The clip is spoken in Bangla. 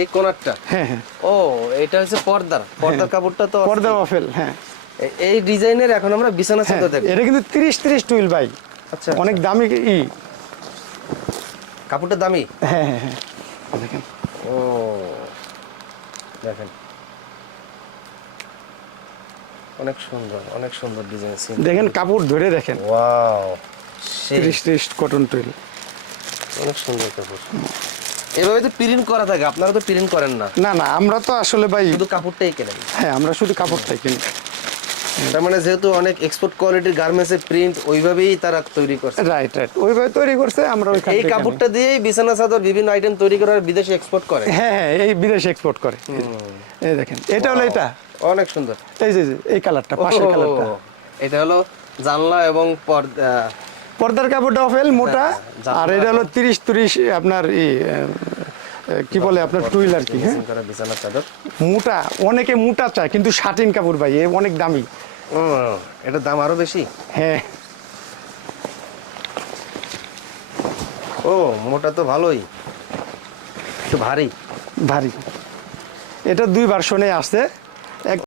এই কোণারটা? হ্যাঁ হ্যাঁ, ও, এটা হচ্ছে পর্দার কাপড়টা তো পর্দা ওয়াফেল। হ্যাঁ এই ডিজাইনের এখন আমরা বিছানা হ্যাঁ, চাদর দেখব। এটা কিন্তু 30 টুইল ভাই। আচ্ছা, অনেক দামি কাপড়টা দামি। হ্যাঁ হ্যাঁ হ্যাঁ, দেখেন। ও দেখেন, অনেক সুন্দর ডিজাইন। দেখেন কাপড় ধরে দেখেন, ওয়াও, 30 কটন টুইল, অনেক সুন্দর কাপড়। এভাবে তো প্রিন্ট করা থাকে, আপনারা তো প্রিন্ট করেন না? না না, আমরা তো আসলে ভাই শুধু কাপড়টাই কেনেন? হ্যাঁ, আমরা শুধু কাপড়টাই কিনি। তার মানে যেহেতু অনেক এক্সপোর্ট কোয়ালিটির গার্মেন্টসের প্রিন্ট ওইভাবেই তারা তৈরি করছে। রাইট রাইট, ওইভাবে তৈরি করছে, আমরা ওইখান এই থেকে কাপড়টা দিয়েই বিছানা চাদর বিভিন্ন আইটেম তৈরি করে বিদেশে এক্সপোর্ট করে। হ্যাঁ হ্যাঁ, এই বিদেশে এক্সপোর্ট করে। এই দেখেন, এটা হলো এটা অনেক সুন্দর। এই যে এই কালারটা, পাশের কালারটা, এটা হলো জানলা এবং পর্দার কাপড়টা ওয়াফেল মোটা। আর এটা হলো 30 আপনার কি বলে আপনার টুইল আর কি। হ্যাঁ, বিছানা চাদর মোটা, অনেকে মোটা চায় কিন্তু শাটিন কাপড় ভাই, অনেক দামি। এটার দাম আরো বেশি। হ্যাঁ, ও মোটা তো ভালোই, একটু ভারী। ভারী। এটা 2 ভার্সনে আছে। এক